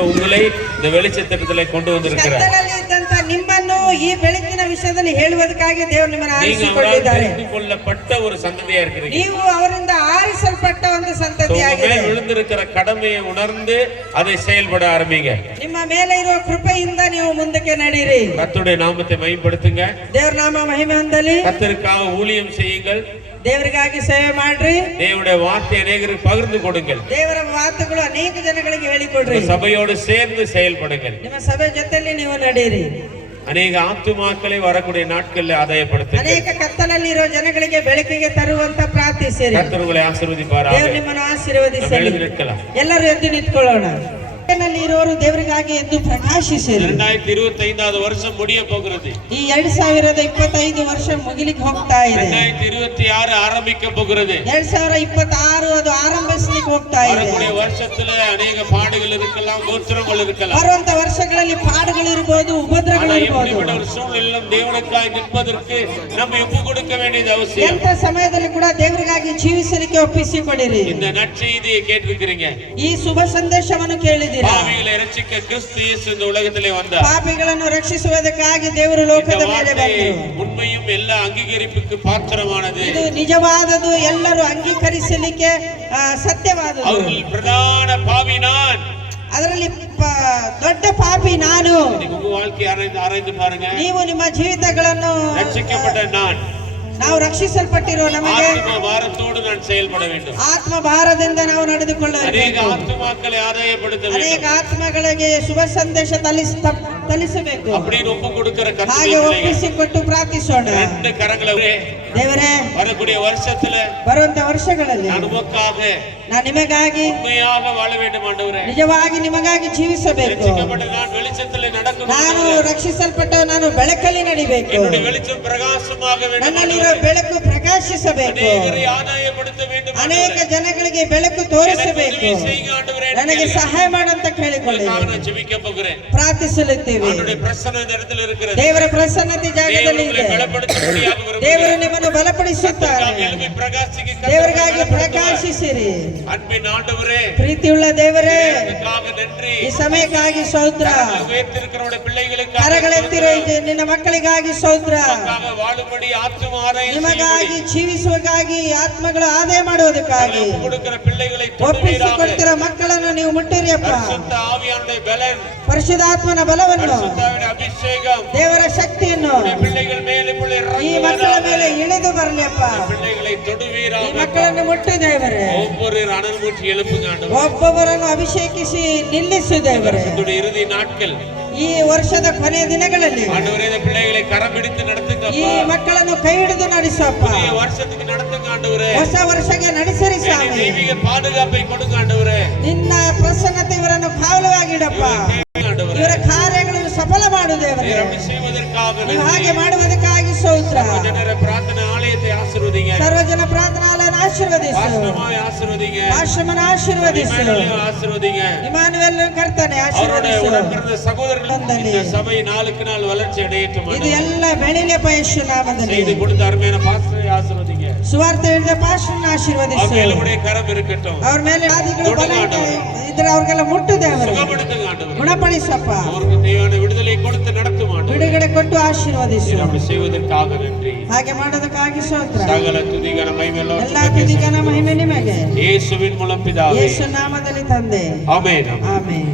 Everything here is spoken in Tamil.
உங்களை இந்த வெளிச்சத்திட்டத்தில் கொண்டு வந்திருக்கிறார். ಈ ಬೆಳಕಿನ ವಿಷಯದಲ್ಲಿ ಹೇಳುವುದಕ್ಕಾಗಿ ದೇವರು ನಿಮ್ಮನ್ನು நீங்க அவரால் ಆರಿಸಿಕೊಂಡಿದ್ದಾರೆ தெரிந்து கொள்ளப்பட்ட ஒரு சந்ததியா இருக்கிறீங்க ನೀವು ಅವರಿಂದ ಆರಿಸಲ್ಪಟ್ಟ ಒಂದು So, ಸಂತತಿ உங்க ಆಗಿದೆ மேல் விழுந்திருக்கிற கடமையை உணர்ந்து அதை செயல்பட ஆரம்பிங்க ನಿಮ್ಮ ಮೇಲೆ ಇರುವ ಕೃಪೆಯಿಂದ ನೀವು ಮುಂದಕ್ಕೆ ನಡೀರಿ கர்த்தருடைய நாமத்தை மைப்படுத்துங்க ದೇವ್ರ ನಾಮ ಮಹಿಮೆ ಹೊಂದಲಿ கர்த்தருக்காக ஊழியம் செய்யுங்கள் ದೇವರಿಗಾಗಿ ಸೇವೆ ಮಾಡ್ರಿ தேவனுடைய வார்த்தை அநேகருக்கு பகிர்ந்து கொடுங்கள் ದೇವರ ಮಾತುಗಳು ಅನೇಕ ಜನಗಳಿಗೆ ಹೇಳಿಕೊಡ್ರಿ உங்க சபையோடு சேர்ந்து செயல்படுங்கள் ನಿಮ್ಮ ಸಭೆ ಜೊತೆಯಲ್ಲಿ ನೀವು ನಡೀರಿ அநேக ஆத்துமாக்களை வரக்கூடிய நாட்களில் ஆதாயப்படுத்துங்கள் ಅನೇಕ ಕತ್ತಲಲ್ಲಿ ಇರೋ ಜನಗಳಿಗೆ ಬೆಳಕಿಗೆ ತರುವಂತ ಪ್ರಾರ್ಥಿಸಿರಿ கர்த்தர் உங்களை ஆசீர்வதிப்பாராக ದೇವರು ನಿಮ್ಮನ್ನು நம்ம ಆಶೀರ್ವದಿಸಲಿ எழுந்து நிற்கலாம் ಎಲ್ಲರೂ ಎದ್ದು ನಿಂತ್ಕೊಳ್ಳೋಣ ನಲ್ಲಿ ಇರೋರು ದೇವರಿಗಾಗಿ ಎದ್ದು ಪ್ರಕಾಶಿಸಿರಿ இரண்டாயிரத்தி இருபத்தி ஐந்தாவது வருஷம் முடிய போகிறது ಈ ಎರಡ್ ಸಾವಿರದ ಇಪ್ಪತ್ತೈದು ವರ್ಷ ಮುಗಿಲಿಕ್ಕೆ ಹೋಗ್ತಾ ಇದೆ இரண்டாயிரத்தி இருபத்தி ஆறு ஆரம்பிக்க போகிறது ಎರಡ್ ಸಾವಿರ ಇಪ್ಪತ್ತಾರು ಅದು ಆರಂಭಿಸ್ಲಿಕ್ಕೆ ಹೋಗ್ತಾ ಇದೆ வரக்கூடிய வருஷத்துல அநேக பாடுகள் இருக்கலாம் கோத்திரங்கள் இருக்கலாம் ಬರುವಂತ ವರ್ಷಗಳಲ್ಲಿ ಪಾಡುಗಳು ಇರ್ಬೋದು ಉಪದ್ರಗಳು ஆனா ಇರ್ಬೋದು இப்படிப்பட்ட ஒரு சூழ்நிலையிலும் தேவனுக்காய் நிற்பதற்கு நம்ம ஒப்பு கொடுக்க வேண்டியது அவசியம் ಎಂತ ಸಮಯದಲ್ಲಿ ಕೂಡ ದೇವರಿಗಾಗಿ ಜೀವಿಸಲಿಕ್ಕೆ ಒಪ್ಪಿಸಿಕೊಡಿರಿ இந்த நற்செய்தியை கேட்டிருக்கிறீங்க ಈ ಶುಭ ಸಂದೇಶವನ್ನು ಕೇಳಿದಿರಾ பாவிகளை ரட்சிக்க கிறிஸ்து இயேசு இந்த உலகத்திலே வந்தார் ಪಾಪಿಗಳನ್ನು ರಕ್ಷಿಸುವುದಕ್ಕಾಗಿ ದೇವರು இந்த ಲೋಕದ ಮೇಲೆ வார்த்தை ಬಂದರು உண்மையும் எல்லா அங்கீகரிப்புக்கு பாத்திரமானது ಇದು ನಿಜವಾದದು ಎಲ್ಲರೂ ಅಂಗೀಕರಿಸಲಿಕ್ಕೆ ಆ, ಸತ್ಯವಾದದು அவர்கள் பிரதான பாவி நான் ಅದರಲ್ಲಿ ಪ- ದೊಡ್ಡ ಪಾಪಿ ನಾನು இன்னைக்கு உங்க வாழ்க்கை ஆராய்ந்து ஆராய்ந்து பாருங்க ನೀವು ನಿಮ್ಮ ಜೀವಿತಗಳನ್ನು ரட்சிக்கப்பட்ட நான் ನಾವು ರಕ್ಷಿಸಲ್ಪಟ್ಟಿರೋ ನಮಗೆ ஆத்ம பாரத்தோடு நான் செயல்பட வேண்டும் ಆತ್ಮ ಭಾರದಿಂದ ನಾವು அநேக ನಡೆದುಕೊಳ್ಳಬೇಕು ஆத்துமாக்களை ஆதாயப்படுத்த ಅನೇಕ வேண்டும் ಆತ್ಮಗಳಿಗೆ ಶುಭ ಸಂದೇಶ ತಲಿಸ್ ತಪ್- ತಲಿಸಬೇಕು அப்படின்னு ஒப்பு கொடுக்கிற ಹಾಗೆ கத்துடைய பிள்ளைகள் ಒಪ್ಪಿಸಿಕೊಟ್ಟು ಪ್ರಾರ್ಥಿಸೋಣ ரெண்டு கரங்களை ದೇವರೇ வரக்கூடிய வருஷத்துல ಬರುವಂತ ವರ್ಷಗಳಲ್ಲಿ நான் உமக்காக ನಾನು ನಿಮಗಾಗಿ உண்மையாக வாழ வேண்டும் ஆண்டவரே ನಿಜವಾಗಿ ನಿಮಗಾಗಿ ಜೀವಿಸಬೇಕು ரட்சிக்கப்பட்ட நான் வெளிச்சத்துல நடக்கணும் ನಾನು ஆண்டவரே. ರಕ್ಷಿಸಲ್ಪಟ್ಟ ನಾನು ಬೆಳಕಲ್ಲಿ ನಡಿಬೇಕು என்னுடைய வெளிச்சம் பிரகாசமாக வேண்டும் ನನ್ನಲ್ಲಿರೋ ஆண்டவரே. ಬೆಳಕು ಪ್ರಕಾಶಿಸಬೇಕು அநேகரை ஆதாயப்படுத்த வேண்டும் ಅನೇಕ ஆண்டவரೇ. ಜನಗಳಿಗೆ ಬೆಳಕು எனக்கு ತೋರಿಸಬೇಕು உதவி செய்யுங்க ஆண்டவரே ನನಗೆ எனக்கு ಸಹಾಯ ಮಾಡಂತ ಕೇಳಿಕೊಳ್ಳಿ உங்களுக்காக நான் ஜெபிக்க போகிறேன் ಪ್ರಾರ್ಥಿಸಲಿದ್ದೇವೆ ஆண்டுடைய பிரசன்ன இந்த இடத்துல இருக்கிறது ದೇವರ ಪ್ರಸನ್ನತೆ தேவன் ಜಾಗದಲ್ಲಿ உங்களை ಇದೆ பலப்படுத்தும்படியாக ದೇವರು விரும்புகிறேன். ನಿಮ್ಮನ್ನು ಬಲಪಡಿಸುತ್ತಾರೆ கர்த்தருக்காக எழும்பி பிரகாசிக்க கர்த்தர் ದೇವರಿಗಾಗಿ உங்களை பலப்படுத்துவார். ಪ್ರಕಾಶಿಸಿರಿ அன்பின் ஆண்டவரே ಪ್ರೀತಿಯುಳ್ಳ ದೇವರೇ எனக்காக நன்றி ಈ ಸಮಯಕ್ಕಾಗಿ ಸ್ತೋತ್ರ கரங்களை உயர்த்திருக்கிறவருடைய பிள்ளைகளுக்காக ಕರಗಳೆತ್ತಿರೋ ಸ್ತೋತ್ರ. ನಿನ್ನ ಮಕ್ಕಳಿಗಾಗಿ ಸ್ತೋತ್ರ நமக்காக வாழும்படி ஆத்தும ஆராய்ச்சி ನಿಮಗಾಗಿ ಜೀವಿಸುವಗಾಗಿ ಆತ್ಮಗಳು ಆದಾಯ ಮಾಡುವುದಕ್ಕಾಗಿ ஒப்பு கொடுக்கிற பிள்ளைகளை தொடுவீராக ಒಪ್ಪಿಸಿಕೊಡ್ತಿರೋ ಮಕ್ಕಳನ್ನು ನೀವು ಮುಟ್ಟಿರಿಯಪ್ಪ பரிசுத்த ஆவியானுடைய பலன் ಪರಿಶುದ್ಧಾತ್ಮನ ಬಲವನ್ನು பரிசுத்தாவின் அபிஷேகம் ದೇವರ ಶಕ್ತಿಯನ್ನು உடைய பிள்ளைகள் மேலே இப்பொழுது ಈ ಮಕ್ಕಳ இறங்குவதாக. ಮೇಲೆ ಇಳಿದು ಬರಲಿಯಪ್ಪ பிள்ளைகளை ಈ தொடுவீராக ಮಕ್ಕಳನ್ನು ಮುಟ್ಟು ದೇವರೇ ஒவ்வொரு அனல் மூச்சு எழுப்புங்க ஆண்டவரே. ಒಬ್ಬೊಬ್ಬರನ್ನು ಅಭಿಷೇಕಿಸಿ ನಿಲ್ಲಿಸು ದೇವರೇ வருஷத்துடைய இறுதி நாட்கள் ಈ ವರ್ಷದ ಕೊನೆಯ ದಿನಗಳಲ್ಲಿ ஆண்டவரே இந்த பிள்ளைகளை கரம் பிடித்து ಈ நடத்துங்கப்பா ಮಕ್ಕಳನ್ನು ಕೈ ಹಿಡಿದು ನಡೆಸಪ್ಪ புதிய ಹೊಸ ವರ್ಷಕ್ಕೆ ನಡೆಸಿರಿ ಸ್ವಾಮಿ தெய்வீக ಪ್ರಸನ್ನತೆ ಇವರನ್ನು ಕಾವಲುವಾಗಿಡಪ್ಪ ಇವರ ஆண்டவரே. ಸಫಲ ಮಾಡು ಹಾಗೆ ಮಾಡುವುದಕ್ಕಾಗಿ ಸ್ತೋತ್ರ ಜನರ பிரார்த்தனை ஆலயத்தை ஆசீர்வதிங்க. ಸರ್ವಜನ ಪ್ರಾರ್ಥನಾಲಯನ ಆಶೀರ್ವದಿಸು ஆசிரமாய் ஆசீர்வதிங்க. ಆಶ್ರಮನ ಆಶೀರ್ವದಿಸು மேலும் ஆசீர்வதிங்க. ಇಮಾನುವೆಲ್ ಕರ್ತನೆ அவருடைய ಆಶೀರ್ವದಿಸು உடன்பிறந்த சகோதரர்கள் இந்த சபை நாளுக்கு நாள் வளர்ச்சி அடையட்டும் இது ஆண்டவரே. ಎಲ್ಲ ಬೆಳಿಲೆ அருமையான பாஸ்டரை ஆசீர்வதிங்க. ಸುವಾರ್ತೆ ಹೇಳಿದ ಪಾಸ್ಟರ್ನ ಆಶೀರ್ವದಿಸು அவங்க எல்லோருடைய கரம் இருக்கட்டும் ಅವ್ರ ಮೇಲೆ ಆದಿಗಳು ಬಲ தொடுங்க ಇದ್ರೆ ಅವ್ರಿಗೆಲ್ಲ ಮುಟ್ಟು ದೇವರು சுகப்படுத்துங்க ஆண்டவரே ಗುಣಪಡಿಸಪ್ಪ அவருக்கு தேவையான விடுதலை கொடுத்து நடத்தும் ஆண்டவரே ಬಿಡುಗಡೆ ಕೊಟ್ಟು ಆಶೀರ್ವದಿಸು நீர் அப்படி செய்வதற்காக நன்றி ಹಾಗೆ ಮಾಡೋದಕ್ಕಾಗಿ ಸ್ತೋತ್ರ சகல துதிகர ಮಹಿಮೆಲ್ಲೋ ಎಲ್ಲ ತುದಿಗನ ಮಹಿಮೆ ನಿಮಗೆ இயேசுவின் மூலம் பிதாவே ಯೇಸು ನಾಮದಲ್ಲಿ ತಂದೆ ஆமென் ಆಮೇಲೆ